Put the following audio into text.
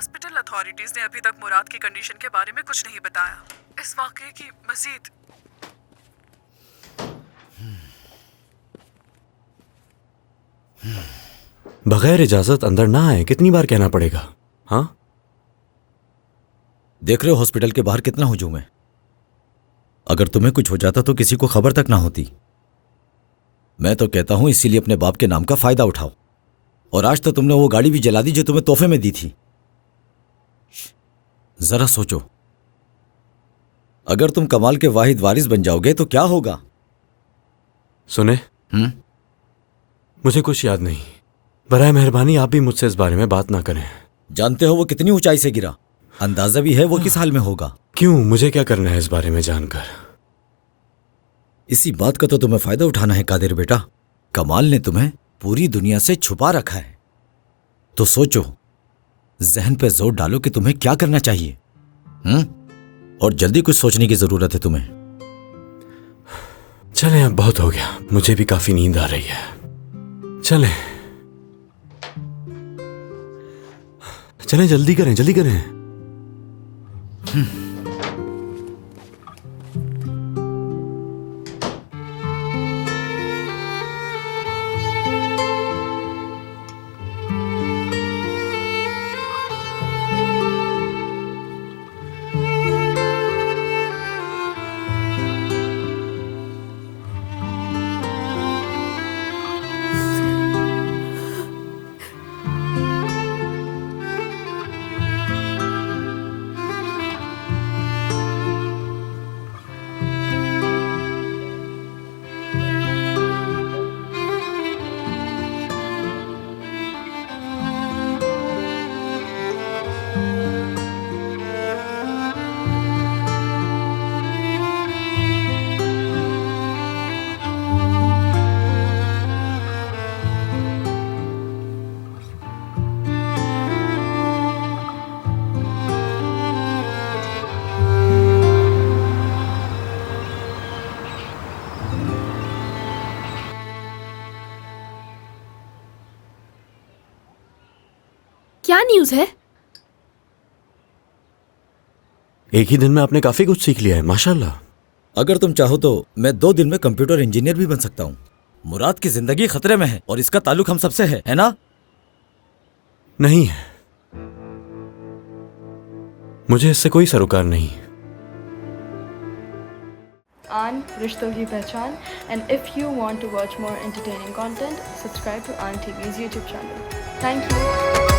Hospital authorities ने अभी तक मुराद की कंडीशन के बारे में कुछ नहीं बताया। इस वाकये की मजीद बगैर इजाजत अंदर ना आए, कितनी बार कहना पड़ेगा? हाँ, देख रहे हो हॉस्पिटल के बाहर कितना हुजूम है। अगर तुम्हें कुछ हो जाता तो किसी को खबर तक ना होती। मैं तो कहता हूं इसीलिए अपने बाप के नाम का फायदा उठाओ। और आज तो तुमने वो गाड़ी भी जला दी जो तुम्हें तोहफे में दी थी। जरा सोचो, अगर तुम कमाल के वाहिद वारिस बन जाओगे तो क्या होगा? सुने, मुझे कुछ याद नहीं। बराए मेहरबानी आप भी मुझसे इस बारे में बात ना करें। जानते हो वो कितनी ऊंचाई से गिरा? अंदाजा भी है वो किस हाल में होगा? क्यों, मुझे क्या करना है इस बारे में जानकर? इसी बात का तो तुम्हें फायदा उठाना है कादिर बेटा। कमाल ने तुम्हें पूरी दुनिया से छुपा रखा है। तो सोचो, जहन पे जोर डालो कि तुम्हें क्या करना चाहिए। और जल्दी कुछ सोचने की जरूरत है तुम्हें। चलें, अब बहुत हो गया, मुझे भी काफी नींद आ रही है। चलें चलें, जल्दी करें, जल्दी करें। क्या न्यूज़ है? एक ही दिन में आपने काफी कुछ सीख लिया है, माशाल्लाह। अगर तुम चाहो तो मैं 2 दिन में कंप्यूटर इंजीनियर भी बन सकता हूँ। मुराद की जिंदगी खतरे में है और इसका ताल्लुक हम सबसे है ना? नहीं, मुझे इससे कोई सरोकार नहीं। आन रिश्तों की पहचान, and if you want to watch more entertaining content, subscribe to Aan TV's YouTube channel. Thank you.